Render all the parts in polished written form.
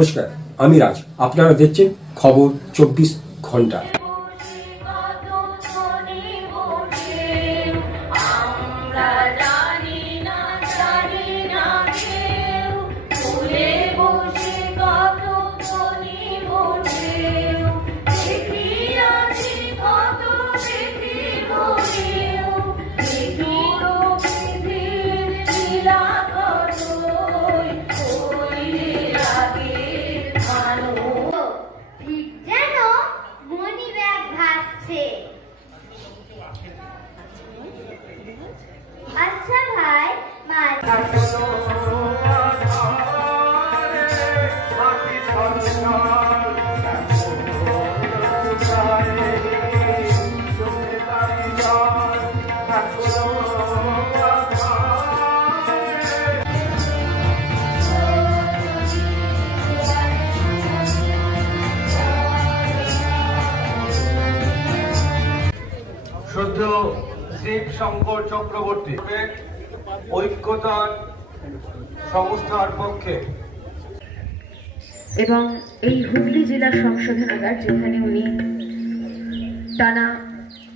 নমস্কার, আমি রাজ। আপনারা দেখছেন খবর 24 ঘন্টা। আচ্ছা ভাই, শ্রদ্ধেয় শিব শঙ্কর চক্রবর্তী ঐক্যতার সংস্থার পক্ষে এবং এই হুগলি জেলা সংশোধনাগার, যেখানে উনি টানা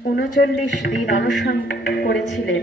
39 দিন অনশন করেছিলেন,